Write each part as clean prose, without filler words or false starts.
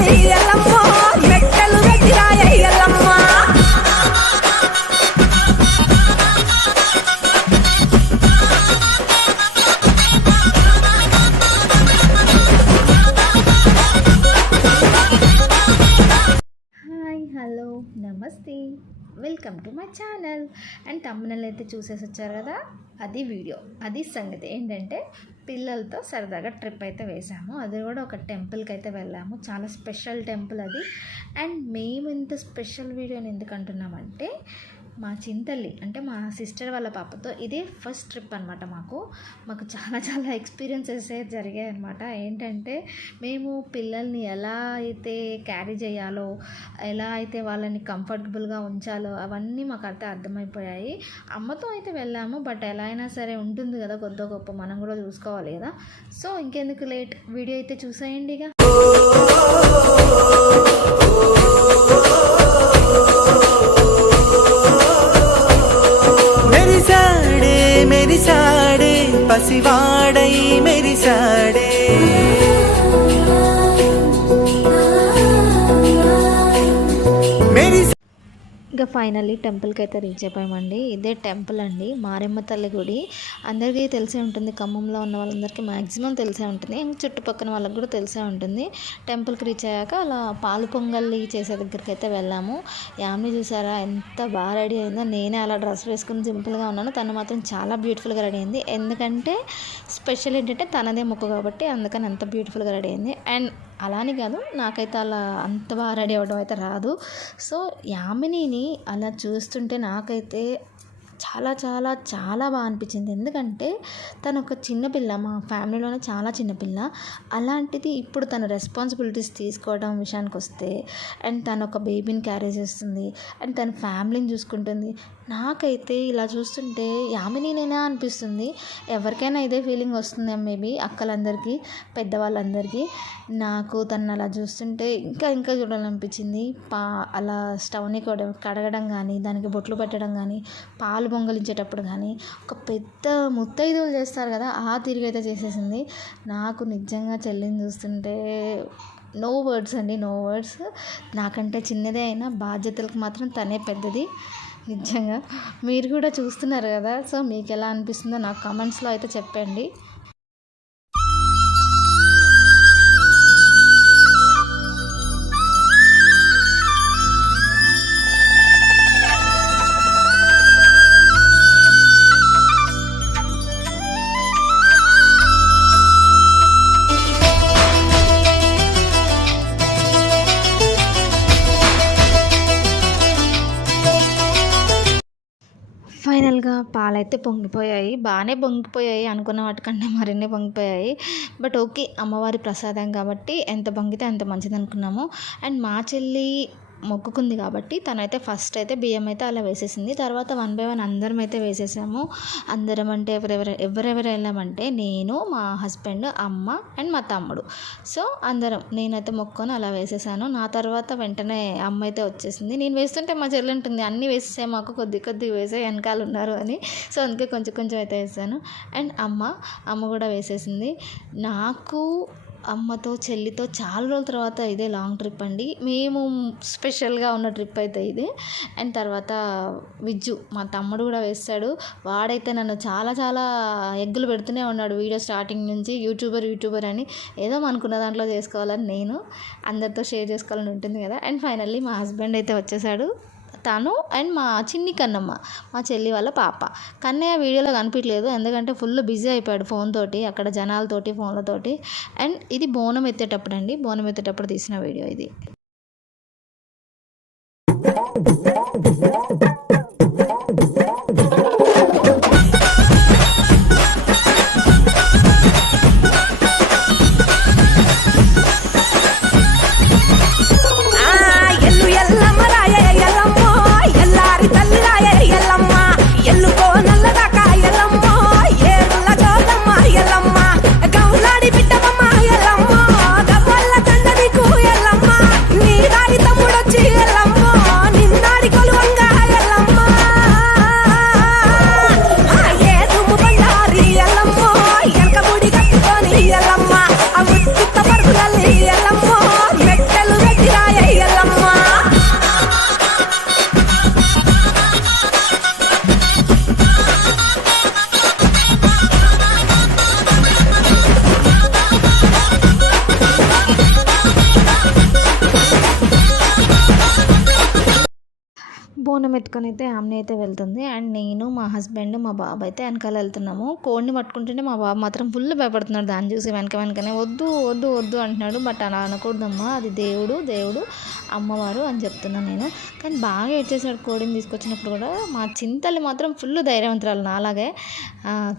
తల్లి Yellamma మెట్టలు పెట్టిరాయ Yellamma. Hi hello నమస్తే, welcome to my channel. And తమ్ముళ్ళు అయితే చూసేసి వచ్చారు కదా, అది వీడియో, అది సంగతి ఏంటంటే పిల్లలతో సరదాగా ట్రిప్ అయితే వేసాము. అది కూడా ఒక టెంపుల్కి అయితే వెళ్ళాము, చాలా స్పెషల్ టెంపుల్ అది. అండ్ మేము ఇంత స్పెషల్ వీడియోని ఎందుకు అంటున్నామంటే మా చింతల్లి అంటే మా సిస్టర్ వాళ్ళ పాపతో ఇదే ఫస్ట్ ట్రిప్ అనమాట. మాకు చాలా ఎక్స్పీరియన్సెస్ జరిగాయి అనమాట. ఏంటంటే మేము పిల్లల్ని ఎలా అయితే క్యారీ చేయాలో, ఎలా అయితే వాళ్ళని కంఫర్టబుల్గా ఉంచాలో అవన్నీ మాకు అయితే అర్థమైపోయాయి. అమ్మతో అయితే వెళ్ళాము, బట్ ఎలా అయినా సరే ఉంటుంది కదా కొద్ది గొప్ప, మనం కూడా చూసుకోవాలి కదా. సో ఇంకెందుకు లేట్, వీడియో అయితే చూసేయండి ఇక. మెరిసాడే పసివాడై మెరిసాడే ఇక ఫైనల్లీ టెంపుల్కి అయితే రీచ్ అయిపోయామండి. ఇదే టెంపుల్ అండి, మారెమ్మ తల్లి గుడి. అందరికీ తెలిసే ఉంటుంది, ఖమ్మంలో ఉన్న వాళ్ళందరికీ మ్యాక్సిమం తెలిసే ఉంటుంది, చుట్టుపక్కల వాళ్ళకి కూడా తెలిసే ఉంటుంది. టెంపుల్కి రీచ్ అయ్యాక అలా పాలు పొంగల్లి చేసే దగ్గరికి అయితే వెళ్ళాము. యామిని చూసారా ఎంత బాగా రెడీ అయిందో. నేనే అలా డ్రెస్ వేసుకుని సింపుల్గా ఉన్నాను, తను మాత్రం చాలా బ్యూటిఫుల్గా రెడీ అయింది. ఎందుకంటే స్పెషల్ ఏంటంటే తనదే మొక్కు కాబట్టి అందుకని అంత బ్యూటిఫుల్గా రెడీ అయింది. అండ్ అలానే కాదు, నాకైతే అలా అంత బాగా రెడీ అవ్వడం అయితే రాదు. సో యామినిని అలా చూస్తుంటే నాకైతే చాలా బాగా అనిపించింది. ఎందుకంటే తను ఒక చిన్నపిల్ల, మా ఫ్యామిలీలోనే చాలా చిన్నపిల్ల. అలాంటిది ఇప్పుడు తన రెస్పాన్సిబిలిటీస్ తీసుకోవడం విషయానికి వస్తే, అండ్ తను ఒక బేబీని క్యారీ చేస్తుంది, అండ్ తన ఫ్యామిలీని చూసుకుంటుంది. నాకైతే ఇలా చూస్తుంటే యామినినేనా అనిపిస్తుంది. ఎవరికైనా ఇదే ఫీలింగ్ వస్తుంది మేబీ, అక్కలందరికీ, పెద్దవాళ్ళందరికీ. నాకు తను అలా చూస్తుంటే ఇంకా చూడాలనిపించింది. అలా స్టవ్ని కడగడం కానీ, దానికి బొట్లు పెట్టడం కానీ, పాలు పొంగలించేటప్పుడు కానీ ఒక పెద్ద ముత్తైదువులు చేస్తారు కదా, ఆ తిరిగైతే చేసేసింది. నాకు నిజంగా చెల్లిని చూస్తుంటే నో వర్డ్స్ అండి, నో వర్డ్స్. నాకంటే చిన్నదే అయినా బాధ్యతలకు మాత్రం తనే పెద్దది. నిజంగా మీరు కూడా చూస్తున్నారు కదా, సో మీకు ఎలా అనిపిస్తుందో నాకు కామెంట్స్లో అయితే చెప్పండి. ఫైనల్గా పాలైతే పొంగిపోయాయి, బాగానే పొంగిపోయాయి, అనుకున్న వాటికంటే మరిన్ని పొంగిపోయాయి. బట్ ఓకే, అమ్మవారి ప్రసాదం కాబట్టి ఎంత పొంగితే అంత మంచిది అనుకున్నాము. అండ్ మా చెల్లి మొక్కుకుంది కాబట్టి తనైతే ఫస్ట్ అయితే బియ్యం అయితే అలా వేసేసింది. తర్వాత 1 by 1 అందరం అయితే వేసేసాము. అందరం అంటే ఎవరెవరు వెళ్ళామంటే నేను, మా హస్బెండ్, అమ్మ అండ్ మా తమ్ముడు. సో అందరం, నేనైతే మొక్కుకొని అలా వేసేసాను. నా తర్వాత వెంటనే అమ్మ అయితే వచ్చేసింది. నేను వేస్తుంటే మా చెల్లి ఉంటుంది, అన్నీ వేసేసే మాకు కొద్ది వేసే వెనకాల ఉన్నారు అని. సో అందుకే కొంచెం అయితే వేసాను. అండ్ అమ్మ కూడా వేసేసింది. నాకు అమ్మతో చెల్లితో చాలా రోజుల తర్వాత ఇదే లాంగ్ ట్రిప్ అండి, మేము స్పెషల్గా ఉన్న ట్రిప్ అయితే ఇది. అండ్ తర్వాత విజ్జు మా తమ్ముడు కూడా వేస్తాడు. వాడైతే నన్ను చాలా ఎగ్గులు పెడుతూనే ఉన్నాడు వీడియో స్టార్టింగ్ నుంచి. యూట్యూబర్ అని ఏదో అనుకున్న దాంట్లో చేసుకోవాలని, నేను అందరితో షేర్ చేసుకోవాలని ఉంటుంది కదా. అండ్ ఫైనల్లీ మా హస్బెండ్ అయితే వచ్చేసాడు, తను అండ్ మా చిన్ని కన్నమ్మ, మా చెల్లి వాళ్ళ పాప. కన్నయ్య వీడియోలో కనిపించలేదు, ఎందుకంటే ఫుల్ బిజీ అయిపోయాడు ఫోన్ తోటి, అక్కడ జనాలతోటి, ఫోన్లతోటి. అండ్ ఇది బోనం ఎత్తేటప్పుడు అండి, బోనం ఎత్తేటప్పుడు తీసిన వీడియో ఇది. నిండా బోనం ఎత్తుకొని అయితే ఆమె అయితే వెళ్తుంది. అండ్ నేను, మా హస్బెండ్, మా బాబు అయితే వెనకాల వెళ్తున్నాము. కోడిని పట్టుకుంటుంటే మా బాబు మాత్రం ఫుల్ భయపడుతున్నాడు. దాన్ని చూసి వెనకనే వద్దు వద్దు వద్దు అంటున్నాడు. బట్ అలా అనకూడదమ్మా, అది దేవుడు అమ్మవారు అని చెప్తున్నాను నేను. కానీ బాగా ఏడ్చేసాడు కోడిని తీసుకొచ్చినప్పుడు కూడా. మా చింతల్లి మాత్రం ఫుల్ ధైర్యవంతురాలు నాలాగే.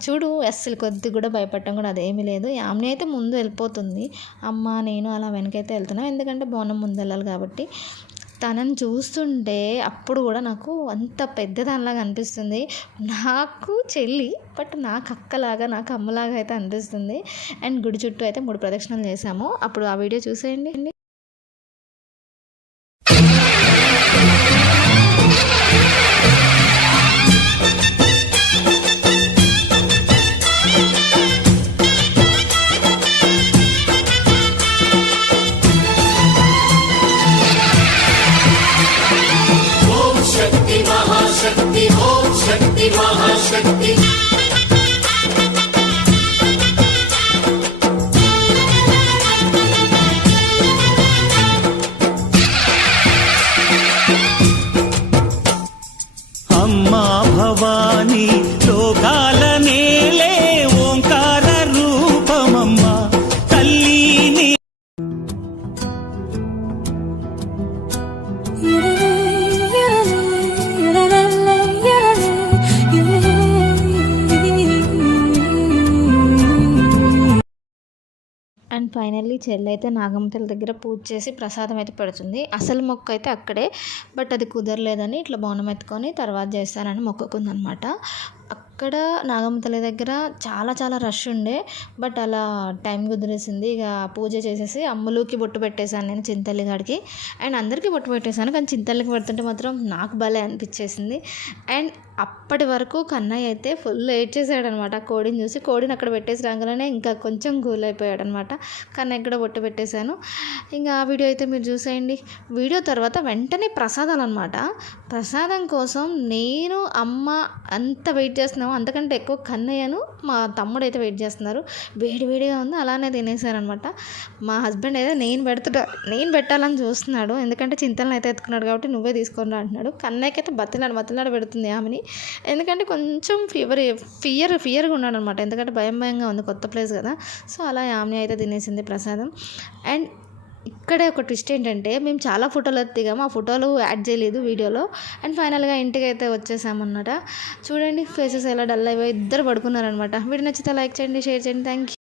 చూడు అస్సలు కొద్ది కూడా భయపడటం కూడా అదేమీ లేదు. ఆమె అయితే ముందు వెళ్ళిపోతుంది, అమ్మ నేను అలా వెనకైతే వెళ్తున్నాం. ఎందుకంటే బోనం ముందు వెళ్ళాలి కాబట్టి. తనని చూస్తుంటే అప్పుడు కూడా నాకు అంత పెద్దదానిలాగా అనిపిస్తుంది. నాకు చెల్లి, బట్ నాకు అక్కలాగా, నాకు అమ్మలాగా అయితే అనిపిస్తుంది. అండ్ గుడి చుట్టూ అయితే 3 ప్రదక్షిణలు చేసాము. అప్పుడు ఆ వీడియో చూసేయండి. అమ్మా భవానీ లోకాల నేలే ఓంకార రూపమమ్మ తల్లిని. అండ్ ఫైనల్లీ చెల్లి అయితే నాగమ్మతల దగ్గర పూజ చేసి ప్రసాదం అయితే పెడుతుంది. అసలు మొక్క అయితే అక్కడే, బట్ అది కుదరలేదని ఇట్లా బోనం ఎత్తుకొని తర్వాత చేస్తానని మొక్కుకుందనమాట. అక్కడ నాగమ్మ తల్లి దగ్గర చాలా రష్ ఉండే, బట్ అలా టైం కుదిరేసింది. ఇక పూజ చేసేసి అమ్ములుకి బొట్టు పెట్టేశాను నేను, చింతల్లి గాడికి. అండ్ అందరికీ బొట్టు పెట్టేశాను, కానీ చింతల్లికి పెడుతుంటే మాత్రం నాకు భలే అనిపించేసింది. అండ్ అప్పటి వరకు కన్నయ్య అయితే ఫుల్ ఏడ్చేసాడనమాట కోడిని చూసి. కోడిని అక్కడ పెట్టేసి రాగానే ఇంకా కొంచెం కూల్ అయిపోయాడనమాట. కన్నయ్య కూడా బొట్టు పెట్టేశాను. ఇంకా ఆ వీడియో అయితే మీరు చూసేయండి. వీడియో తర్వాత వెంటనే ప్రసాదాలు అనమాట. ప్రసాదం కోసం నేను అమ్మ అంత వెయిట్ చేస్తున్నాము, అంతకంటే ఎక్కువ కన్నయ్యను మా తమ్ముడు అయితే వెయిట్ చేస్తున్నారు. వేడిగా ఉంది, అలానే తినేసారనమాట. మా హస్బెండ్ అయితే నేను పెట్టాలని చూస్తున్నాడు, ఎందుకంటే చింతలను అయితే ఎత్తుకున్నాడు కాబట్టి నువ్వే తీసుకొని రా అంటున్నాడు. కన్నయ్యకైతే బతిలాడు పెడుతుంది ఆమెని, ఎందుకంటే కొంచెం ఫియర్గా ఉన్నాడు అనమాట. ఎందుకంటే భయంగా ఉంది, కొత్త ప్లేస్ కదా. సో అలా ఆమె అయితే తినేసింది ప్రసాదం. అండ్ ఇక్కడే ఒక ట్విస్ట్ ఏంటంటే, మేము చాలా ఫోటోలు దిగాము, ఆ ఫోటోలు యాడ్ చేయలేదు వీడియోలో. అండ్ ఫైనల్గా ఇంటికి అయితే వచ్చేసామన్నమాట. చూడండి ఫేసెస్ ఎలా డల్ అయిపోయి ఇద్దరు పడుకున్నారనమాట. వీడియో నచ్చితే లైక్ చేయండి, షేర్ చేయండి. Thank you.